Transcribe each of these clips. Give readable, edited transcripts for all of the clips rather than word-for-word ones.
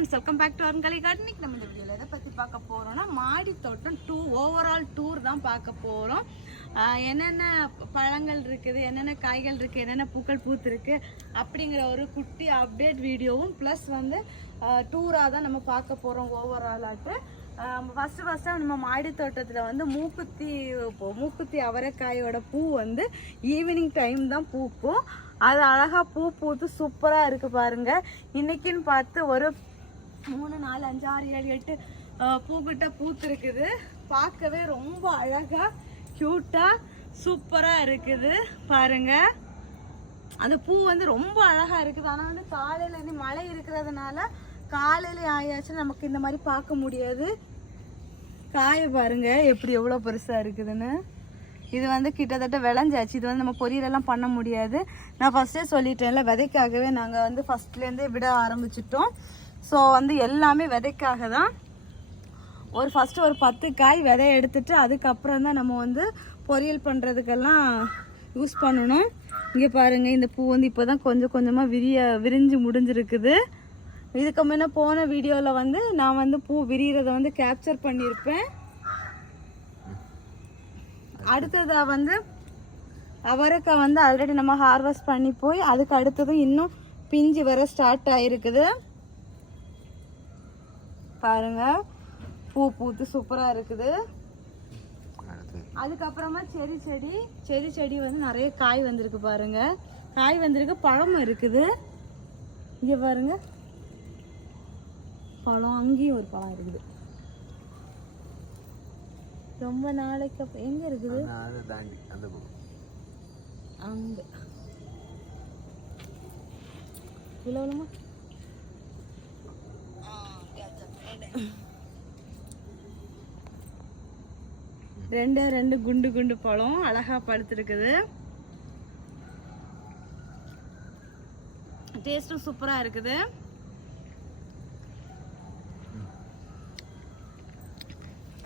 Friends, welcome back to Arungalai garden. இன்னைக்கு நம்ம இந்த வீடியோவில் எதை பற்றி பார்க்க போகிறோம்னா, மாடி தோட்டம் ஓவரால் டூர் தான் பார்க்க போகிறோம். என்னென்ன பழங்கள் இருக்குது, என்னென்ன காய்கள் இருக்குது, என்னென்ன பூக்கள் பூத்துருக்கு அப்படிங்கிற ஒரு குட்டி அப்டேட் வீடியோவும் ப்ளஸ் வந்து டூராக தான் நம்ம பார்க்க போகிறோம் ஓவராலாட்டு. ஃபஸ்ட்டு நம்ம மாடி தோட்டத்தில் வந்து மூக்குத்தி அவரைக்காயோட பூ வந்து ஈவினிங் டைம் தான் பூக்கும். அது அழகாக பூத்து சூப்பராக இருக்குது பாருங்கள். இன்றைக்கின்னு பார்த்து ஒரு 3, 4, 5, 6, 7, 8 பூக்கிட்ட பூத்துருக்குது. பார்க்கவே ரொம்ப அழகாக க்யூட்டாக சூப்பராக இருக்குது பாருங்கள். அந்த பூ வந்து ரொம்ப அழகாக இருக்குது. ஆனால் வந்து காலையில் மழை இருக்கிறதுனால காலையில் ஆயாச்சுன்னா நமக்கு இந்த மாதிரி பார்க்க முடியாது. காய பாருங்க எப்படி எவ்வளோ பெருசாக இருக்குதுன்னு. இது வந்து கிட்டத்தட்ட விளைஞ்சாச்சு. இது வந்து நம்ம பொரியலெல்லாம் பண்ண முடியாது. நான் ஃபஸ்ட்டே சொல்லிட்டேன்ல, விதைக்காகவே நாங்கள் வந்து ஃபஸ்ட்லேருந்தே விட ஆரம்பிச்சிட்டோம். ஸோ வந்து எல்லாமே விதைக்காக தான். ஃபஸ்ட்டு ஒரு 10 காய் விதையை எடுத்துட்டு அதுக்கப்புறம் தான் நம்ம வந்து பொரியல் பண்ணுறதுக்கெல்லாம் யூஸ் பண்ணணும். இங்கே பாருங்கள், இந்த பூ வந்து இப்போ தான் கொஞ்சம் கொஞ்சமாக விரிஞ்சு முடிஞ்சிருக்குது. இதுக்கு முன்னே போன வீடியோவில் வந்து நான் வந்து பூ விரிகிறத வந்து கேப்சர் பண்ணியிருப்பேன். அடுத்ததாக வந்து அவரைக்காய் வந்து ஆல்ரெடி நம்ம ஹார்வெஸ்ட் பண்ணி போய் அதுக்கு அடுத்ததும் இன்னும் பிஞ்சு வர ஸ்டார்ட் ஆகிருக்குது பாருங்க. பூ பூத்து சூப்பராக இருக்குது. அதுக்கப்புறமா செரி செடி வந்து நிறைய காய் வந்திருக்கு பாருங்க. காய் வந்திருக்கு, பழமும் இருக்குது. இங்கே பாருங்க, பழம் அங்கேயும் ஒரு பழம் இருக்குது. ரொம்ப நாளைக்கு எங்க இருக்குது? அங்க இவ்வளவுமா ரெண்டு குண்டு பழம் அழகா படுத்திருக்குது. டேஸ்டும் சூப்பரா இருக்குது.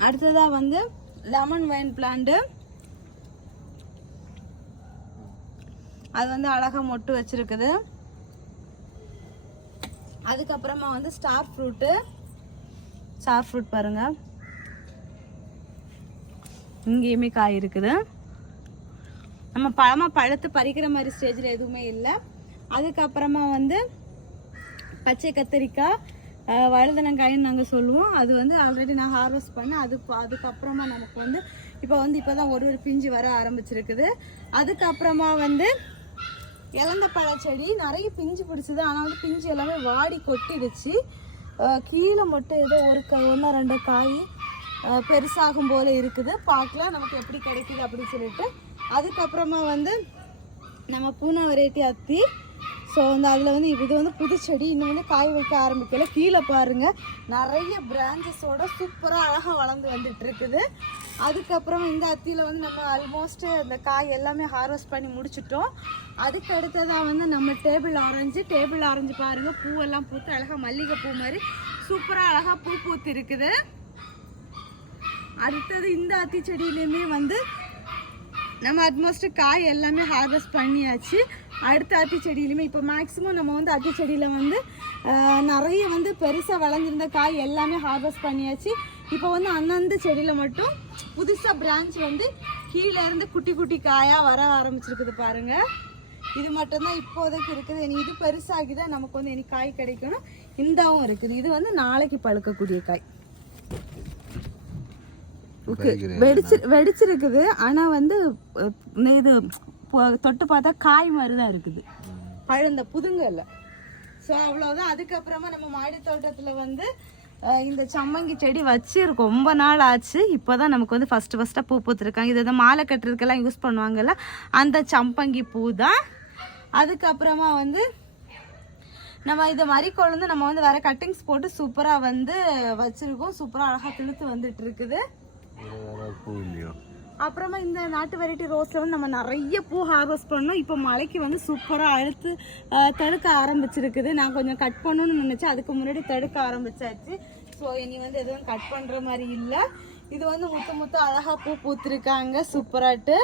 அடுத்ததா வந்து லெமன் வைன் பிளான்ட். அது வந்து அழகா மொட்டு வச்சிருக்குது. அதுக்கப்புறமா வந்து ஸ்டார் ஃப்ரூட் பாருங்க, இங்கேயுமே காய் இருக்குது. நம்ம பழத்து பறிக்கிற மாதிரி ஸ்டேஜில் எதுவுமே இல்லை. அதுக்கப்புறமா வந்து பச்சை கத்திரிக்காய், வழுதனங்காயின்னு நாங்கள் சொல்லுவோம். அது வந்து ஆல்ரெடி நான் ஹார்வெஸ்ட் பண்ணேன். அதுக்கப்புறமா நமக்கு வந்து இப்போ தான் ஒரு பிஞ்சு வர ஆரம்பிச்சிருக்குது. அதுக்கப்புறமா வந்து இலந்த பழச்செடி நிறைய பிஞ்சு பிடிச்சிது. ஆனால் வந்து பிஞ்சு எல்லாமே வாடி கொட்டிடுச்சு. கீழே மட்டும் ஏதோ 1, 2 காய் பெருசாகும் போல இருக்குது. பார்க்கலாம் நமக்கு எப்படி கிடைக்குது அப்படின்னு சொல்லிட்டு. அதுக்கப்புறமா வந்து நம்ம பூனை வெரைட்டி அத்தி. ஸோ வந்து அதில் வந்து இது வந்து புதுச்செடி இன்னும் வந்து காய் வைக்க ஆரம்பிக்கல. கீழே பாருங்கள், நிறைய பிரான்ச்சஸோட சூப்பராக அழகாக வளர்ந்து வந்துட்டு இருக்குது. அதுக்கப்புறம் இந்த அத்தியில் வந்து நம்ம ஆல்மோஸ்ட் அந்த காய் எல்லாமே ஹார்வெஸ்ட் பண்ணி முடிச்சிட்டோம். அதுக்கு அடுத்ததாக வந்து நம்ம டேபிள் ஆரஞ்சு பாருங்கள், பூவெல்லாம் பூத்து அழகாக மல்லிகை பூ மாதிரி சூப்பராக அழகாக பூத்து இருக்குது. அடுத்தது இந்த அத்தி செடியிலையுமே வந்து நம்ம ஆல்மோஸ்ட் காய் எல்லாமே ஹார்வெஸ்ட் பண்ணியாச்சு. அடுத்த அத்தி செடியிலுமே இப்போ மேக்ஸிமம் நம்ம வந்து அத்தி செடியில் வந்து நிறைய வந்து பெருசாக வளர்ந்துருந்த காய் எல்லாமே ஹார்வெஸ்ட் பண்ணியாச்சு. இப்போ வந்து அந்தந்த செடியில் மட்டும் புதுசாக பிரான்ச் வந்து கீழே இருந்து குட்டி காயாக வர ஆரம்பிச்சிருக்குது பாருங்கள். இது மட்டும்தான் இப்போதைக்கு இருக்குது. இது பெருசாகிதான் நமக்கு வந்து இனி காய் கிடைக்கணும். இந்தாவும் இருக்குது. இது வந்து நாளைக்கு பழுக்கக்கூடிய காய். வெடிச்சிருக்குது. ஆனால் வந்து இது தொட்டு பார்த்தா காய் மாதிரி தான் இருக்குது, பழுந்த புதுங்க இல்லை. ஸோ அவ்வளோதான். அதுக்கப்புறமா நம்ம மாடி தோட்டத்தில் வந்து இந்த சம்மங்கி செடி வச்சு ரொம்ப நாள் ஆச்சு. இப்போ தான் நமக்கு வந்து ஃபஸ்ட்டாக பூ பூத்துருக்காங்க. இது வந்து மாலை கட்டுறதுக்கெல்லாம் யூஸ் பண்ணுவாங்கல்ல, அந்த சம்பங்கி பூ தான். அதுக்கப்புறமா வந்து நம்ம இது மாதிரி கொழுந்து நம்ம வந்து வேறு கட்டிங்ஸ் போட்டு சூப்பராக வந்து வச்சுருக்கோம். சூப்பராக அழகாக திழுத்து வந்துட்டு இருக்குது. அப்புறமா இந்த நாட்டு வெரைட்டி ரோஸில் வந்து நம்ம நிறைய பூ ஹார்வெஸ்ட் பண்ணோம். இப்போ மழைக்கு வந்து சூப்பராக அழுத்து தடுக்க ஆரம்பிச்சிருக்குது. நான் கொஞ்சம் கட் பண்ணணும்னு நினச்சேன், அதுக்கு முன்னாடி தடுக்க ஆரம்பிச்சாச்சு. ஸோ இனி வந்து எதுவும் கட் பண்ணுற மாதிரி இல்லை. இது வந்து முத்து அழகாக பூ பூத்துருக்காங்க சூப்பராட்டு.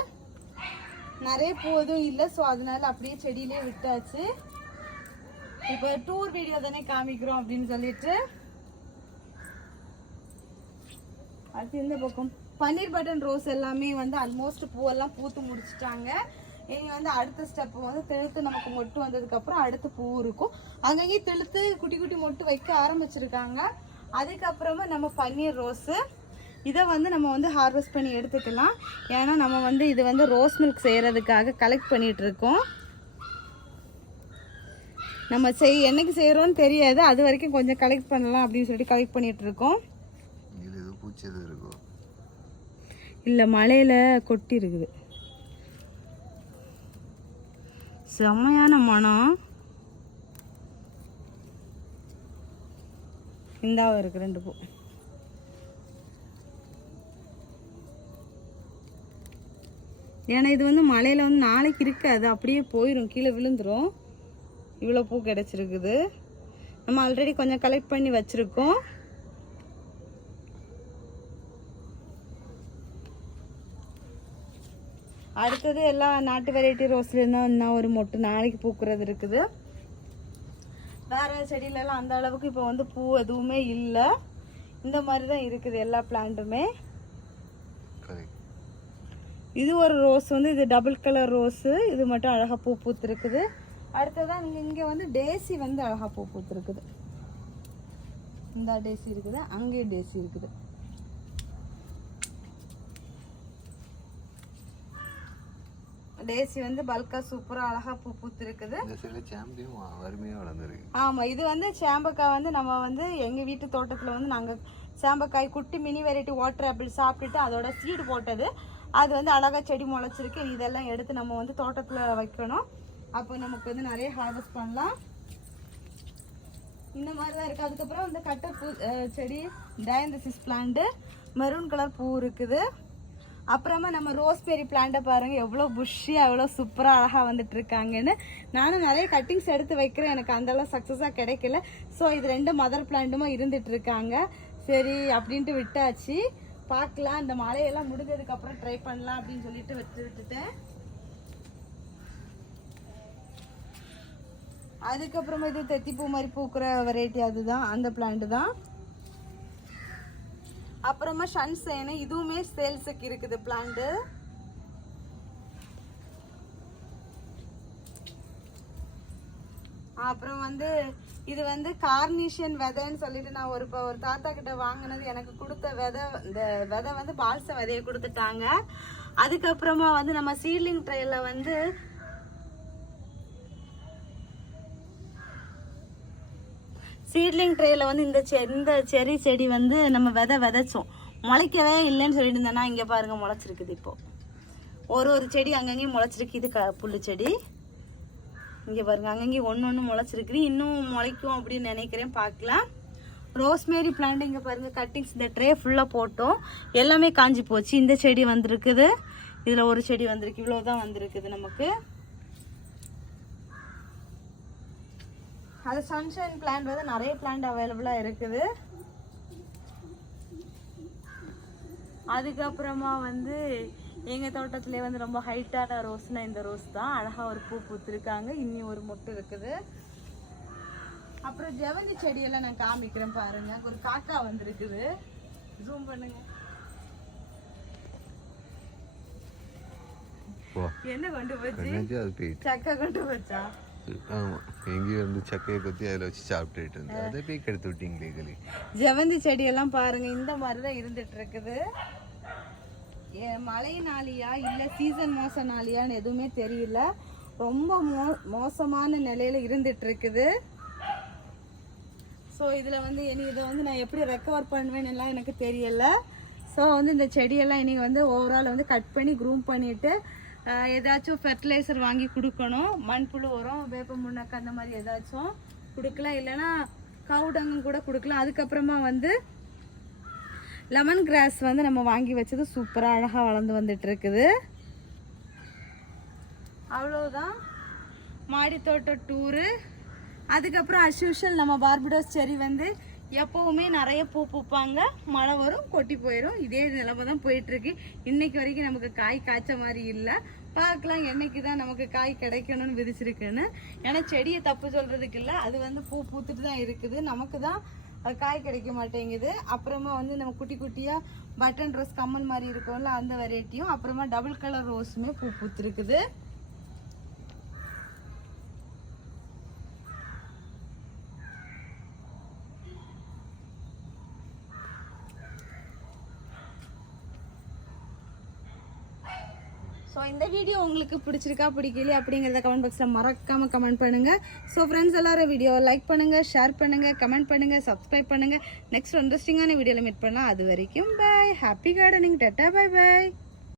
நிறைய பூ எதுவும் இல்லை. ஸோ அதனால அப்படியே செடியிலே விட்டாச்சு. இப்போ டூர் வீடியோ தானே காமிக்கிறோம் அப்படின்னு சொல்லிட்டு அடுத்து இந்த பக்கம் பன்னீர் பட்டன் ரோஸ் எல்லாமே வந்து ஆல்மோஸ்ட் பூவெல்லாம் பூத்து முடிச்சிட்டாங்க. இனி வந்து அடுத்த ஸ்டெப் வந்து தெளுத்து நமக்கு மொட்டு வந்ததுக்கு அப்புறம் அடுத்து பூ இருக்கும். அங்கங்கே தெளுத்து குட்டி குட்டி மொட்டு வைக்க ஆரம்பிச்சிருக்காங்க. அதுக்கப்புறமா நம்ம பன்னீர் ரோஸு இதை வந்து நம்ம வந்து ஹார்வெஸ்ட் பண்ணி எடுத்துக்கலாம். ஏன்னா நம்ம வந்து இது வந்து ரோஸ் மில்க் செய்யறதுக்காக கலெக்ட் பண்ணிட்டு இருக்கோம். நம்ம என்னைக்கு செய்யறோம்னு தெரியாது, அது வரைக்கும் கொஞ்சம் கலெக்ட் பண்ணலாம் அப்படின்னு சொல்லிட்டு கலெக்ட் பண்ணிட்டு இருக்கோம். இல்லை மழையில கொட்டி இருக்குது, செம்மையான மனம். இந்தாவும் இருக்கு 2 பூ. ஏன்னா இது வந்து மழையில வந்து நாளைக்கு இருக்காது, அப்படியே போயிடும், கீழே விழுந்துரும். இவ்வளோ பூ கிடைச்சிருக்குது. நம்ம ஆல்ரெடி கொஞ்சம் கலெக்ட் பண்ணி வச்சிருக்கோம். அடுத்தது எல்லாம் நாட்டு வெரைட்டி ரோஸ்ல இருந்தால் ஒரு மொட்டு நாளைக்கு பூக்குறது இருக்குது. வேற செடியிலலாம் அந்த அளவுக்கு இப்போ வந்து பூ எதுவுமே இல்லை. இந்த மாதிரி தான் இருக்குது எல்லா பிளான்ட்டுமே. இது ஒரு ரோஸ் வந்து இது டபுள் கலர் ரோஸு, இது மட்டும் அழகா பூ பூத்துருக்குது. அடுத்ததான் இங்கே வந்து டேசி வந்து அழகா பூ பூத்துருக்குது. இந்த டேசி இருக்குது, அங்கேயும் டேசி இருக்குது. டேசி வந்து பல்கா சூப்பரா அழகா பூ பூத்து இருக்குது. ஆமா, இது வந்து சேம்பக்காய் வந்து நம்ம வந்து எங்க வீட்டு தோட்டத்துல வந்து நாங்க சேம்பக்காய் குட்டி மினி வெரைட்டி வாட்டர் ஆப்பிள் சாப்பிட்டுட்டு அதோட சீடு போட்டது. அது வந்து அழகா செடி முளைச்சிருக்கு. இதெல்லாம் எடுத்து நம்ம வந்து தோட்டத்துல வைக்கணும். அப்போ நமக்கு வந்து நிறைய ஹார்வெஸ்ட் பண்ணலாம். இந்த மாதிரி தான் இருக்கு. அதுக்கப்புறம் இந்த கட்டை பூ செடி டயந்தசிஸ் பிளான்ட் மெரூன் கலர் பூ இருக்குது. அப்புறமா நம்ம ரோஸ்பெரி பிளான்ட்டை பாருங்க, எவ்வளோ புஷ்ஷியாக எவ்வளோ சூப்பராக அழகாக வந்துட்டு இருக்காங்கன்னு. நானும் நிறைய கட்டிங்ஸ் எடுத்து வைக்கிறேன், எனக்கு அந்தளவு சக்ஸஸாக கிடைக்கல. ஸோ இது 2 மதர் பிளான்ட்டுமா இருந்துட்டு இருக்காங்க. சரி அப்படின்ட்டு விட்டாச்சு. பார்க்கலாம், இந்த மழையெல்லாம் முடிஞ்சதுக்கு அப்புறம் ட்ரை பண்ணலாம் அப்படின்னு சொல்லிட்டு விட்டுட்டேன். அதுக்கப்புறமா இது தெத்திப்பூ மாதிரி பூக்குற வெரைட்டி, அதுதான் அந்த பிளான்ட் தான். அப்புறமா ஷன்சேனு, இதுவுமே சேல்ஸுக்கு இருக்குது பிளான்ட். அப்புறம் வந்து இது வந்து கார்னிஷியன் விதைன்னு சொல்லிட்டு நான் ஒரு தாத்தா கிட்ட வாங்கினது. எனக்கு கொடுத்த விதை, இந்த விதை வந்து பால்ச விதையை கொடுத்துட்டாங்க. அதுக்கப்புறமா வந்து நம்ம சீட்லிங் ட்ரைல வந்து சீட்லிங் ட்ரேயில் வந்து இந்த செரி செடி வந்து நம்ம விதைச்சோம், முளைக்கவே இல்லைன்னு சொல்லிட்டு இருந்தேன்னா இங்கே பாருங்க முளைச்சிருக்குது. இப்போ ஒரு செடி அங்கங்கேயும் முளைச்சிருக்கு. இது புல்லு செடி இங்கே பாருங்க, அங்கங்கேயும் ஒன்று முளைச்சிருக்குது. இன்னும் முளைக்கும் அப்படின்னு நினைக்கிறேன், பார்க்கலாம். ரோஸ்மேரி பிளான்ட் இங்கே பாருங்க, கட்டிங்ஸ் இந்த ட்ரே ஃபுல்லாக போட்டோம், எல்லாமே காஞ்சி போச்சு. இந்த செடி வந்திருக்குது, இதில் ஒரு செடி வந்திருக்கு, இவ்வளோதான் வந்திருக்குது நமக்கு. அது சன்ஷைன் பிளான்ட் வந்து நிறைய பிளான்ட் அவைலபிளாக இருக்குது. அதுக்கப்புறமா வந்து எங்கள் தோட்டத்திலே வந்து ரொம்ப ஹைட்டான ரோஸ்னால் இந்த ரோஸ் தான். அழகாக ஒரு பூ பூத்துருக்காங்க, இன்னி ஒரு மொட்டு இருக்குது. அப்புறம் ஜெவந்தி செடியெல்லாம் நான் காமிக்கிறேன் பாருங்க. ஒரு காக்கா வந்திருக்குது, ஜூம் பண்ணுங்க. என்ன கொண்டு போச்சு? சக்கை கொண்டு போச்சா? எங்கேயும் வந்து சக்கையை கொத்தி அதில் வச்சு சாப்பிட்டுட்டு இருந்தேன். அதை போய் கெடுத்து விட்டீங்களே. ஜெவந்தி செடியெல்லாம் பாருங்க, இந்த மாதிரி தான் இருந்துட்டு இருக்குது. மழையினாலியா இல்லை சீசன் மோசனாலியான்னு எதுவுமே தெரியல. ரொம்ப மோசமான நிலையில இருந்துட்டு இருக்குது. ஸோ இதில் வந்து இதை வந்து நான் எப்படி ரெக்கவர் பண்ணுவேன்னு எல்லாம் எனக்கு தெரியல. ஸோ வந்து இந்த செடியெல்லாம் இன்னைக்கு வந்து ஓவரால் வந்து கட் பண்ணி க்ரூம் பண்ணிட்டு ஏதாச்சும் ஃபெர்டிலைசர் வாங்கி கொடுக்கணும். மண்புழு உரம், வேப்ப முன்னக்கு அந்த மாதிரி ஏதாச்சும் கொடுக்கலாம், இல்லைன்னா கவுடங்கும் கூட கொடுக்கலாம். அதுக்கப்புறமா வந்து லெமன் கிராஸ் வந்து நம்ம வாங்கி வச்சது சூப்பராக அழகாக வளர்ந்து வந்துட்டு இருக்குது. அவ்வளோதான் மாடி தோட்ட டூரு. அதுக்கப்புறம் அஸ்யூஷுவல் நம்ம பார்படோஸ் செரி வந்து எப்போவுமே நிறைய பூ பூப்பாங்க, மழை வரும், கொட்டி போயிடும். இதே நிலைமை தான் போயிட்டுருக்கு. இன்னைக்கு வரைக்கும் நமக்கு காய் காய்ச்ச மாதிரி இல்லை. பார்க்கலாம் என்னைக்கு தான் நமக்கு காய் கிடைக்கணும்னு விதிச்சிருக்குன்னு. ஏன்னா செடியை தப்பு சொல்றதுக்கு இல்லை, அது வந்து பூ பூத்துட்டு தான் இருக்குது, நமக்கு தான் காய் கிடைக்க மாட்டேங்குது. அப்புறமா வந்து நம்ம குட்டி குட்டியா பட்டன் ரோஸ் கம்மல் மாதிரி இருக்கும்ல அந்த வெரைட்டியும், அப்புறமா டபுள் கலர் ரோஸுமே பூ பூத்துருக்குது. ஸோ இந்த வீடியோ உங்களுக்கு பிடிச்சிருக்கா பிடிக்கலையா அப்படிங்கிறத கமெண்ட் பாக்ஸில் மறக்காமல் கமெண்ட் பண்ணுங்கள். ஸோ ஃப்ரெண்ட்ஸ் எல்லாரும் வீடியோவை லைக் பண்ணுங்கள், ஷேர் பண்ணுங்கள், கமெண்ட் பண்ணுங்கள், சப்ஸ்கிரைப் பண்ணுங்கள். நெக்ஸ்ட் இன்ட்ரெஸ்டிங்கான வீடியோவில் மீட் பண்ணலாம். அது வரைக்கும் bye. Happy gardening. Tata, bye by.